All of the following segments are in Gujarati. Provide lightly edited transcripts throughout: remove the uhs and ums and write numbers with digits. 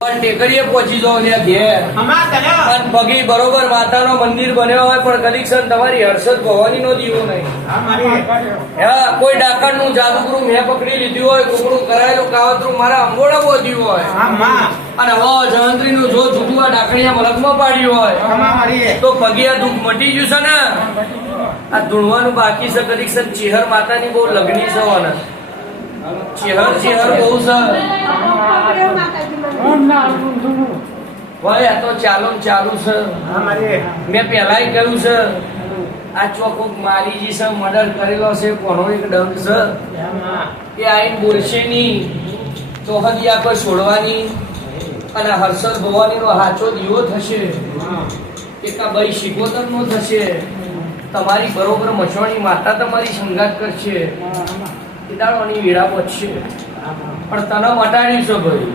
ટેકરીએ પહોંચી જાઓ ને ઘેર પગી બરોબર માતાનો મંદિર બન્યો હોય પણ કદીક્ષણ તમારી હર્ષદ ભવાની નો દીવો નહીં. કોઈ ડાકણ નું જાદુગરું મેં પકડી લીધું હોય, કુકડું કરાયેલું કાવતરું મારા અંગોળા બોધ્યું હોય અને જયંત્રી નું જો છૂટું આ ડાકણીયા મલકમાં પાડ્યું હોય તો પગી આ દુઃખ મટી ગયું છે ને. આ ધૂણવાનું બાકી છે. કદીક્ષણ ચેહર માતાની બહુ લગ્ની છે ને. ચેહર બહુ છે. ભાઈ આ તો ચાલુ છે. મેં પેલા કહ્યું છે આ ચોખ્ખો મારીજી છે, મર્ડર કરેલો છે, કોનો એક દંડ છે એ આઈને બોલશે નહીં તો હદિયા પર છોડવાની અને હર્ષદ ભવાની નો હાચો દીવો થશે કે ભાઈ શિકોતર નો થશે. તમારી બરોબર મચવાણી માતા તમારી સંગાત કરશે, દાડોની વેળા પહોંચશે. પણ તને મટાડી છો ભાઈ,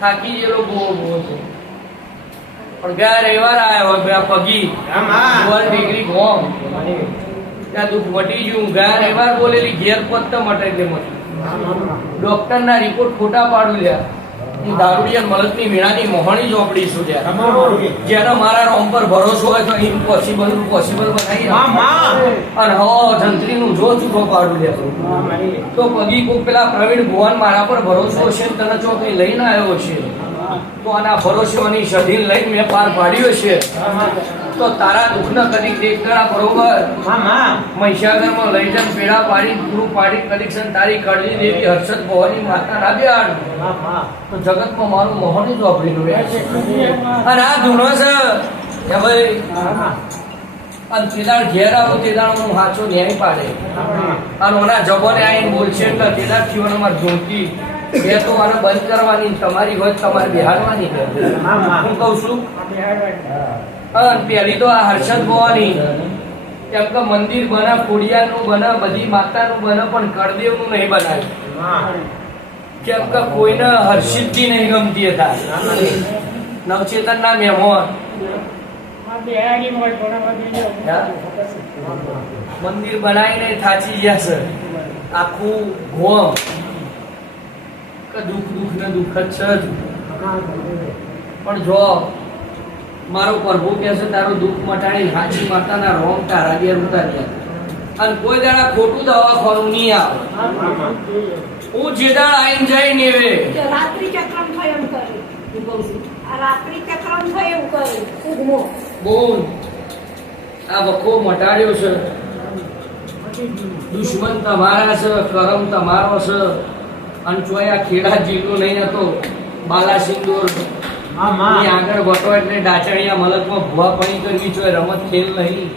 થાકી ગયેલો બહુ પણ ગયા રવિવાર આવ્યો હોય પગી ડિગ્રી ગોમ ત્યાં દુઃખ મટી ગયું. ગયા રવિવાર બોલેલી ઘેર પત્ત મટાઈ દે મટી. ડોક્ટર ના રિપોર્ટ ખોટા પાડું લ્યા. હું દારૂડિયા મલકની વીણાની મોહણી ચોપડી છું ત્યાં. જેનો મારા રોમ પર ભરોસો હોય તો ઇમ્પોસિબલ બનાવી અને જંત્રી નું જો ચૂકો પાડું લે તો પગી કોક પેલા પ્રવીણ ભુવન મારા પર ભરોસો છે, તને ચોકડી લઈને આવ્યો છે તો આના ભરોસાની સધીન લઈને મેં પાર પાડ્યો છે તો તારા દુઃખને કદીક દેખતા બરોબર મહીસાગરમાં લઈ જઈને પેડા પાડી પૂરું પાડી કદીક્ષણ તારી કડલી દેવી હર્ષદ ભવાની માતા ના બેહાડ તો જગતમાં મારું મોહન જ વાપરી અને આ ધૂણો છે કે ભાઈ અને તેદાર ઘેર આવો તેદાર હું સાચો ન્યાય પાડે અને ઓના જબોને આવીને બોલશે કે તેદાર થયો અમારે ધૂણકી એ તો મારે બંધ કરવાની, તમારી હોય તમારે બિહારવાની. હું કઉ છું પેલી તો આ હર્ષદ ભવાની એમ કે મંદિર બના, ખોડિયાર નું બના, બધી માતા નું બના, પણ કરદેવ નું નહીં બનાવ્યું. કેમ કે કોઈને હર્ષિતજી નહીં ગમતી હતા. નવચેતન ના મહેમાન મંદિર બનાવીને થાચી ગયા છે આખું ગોમ કે દુઃખ ને દુઃખ જ છે. પણ જો મારો પ્રભુ કે છે તારું દુઃખ મટાડી હાચી માતાના રોમ તારા ઘેર ઉતાર્યા અને કોઈ દાડા ખોટું દવાખાનું નહીં આવે. હું જે દાડા આઈને જાય ને રાત્રિ ચક્રમ થાય એમ કરે. આ રાત્રિ ચક્રમ થાય એમ કરે. બોલ આ વખો મટાડ્યો છે. દુશ્મન તમારા છે, કરમ તમારો છે. અને ચોયા ખેડા જિલ્લો નહીં હતો બાલાસિંદોર આગળ વટો એટલે ડાચણિયા મલકમાં ભૂવા પણી કરવી જોઈએ. રમત ખેલ નહીં.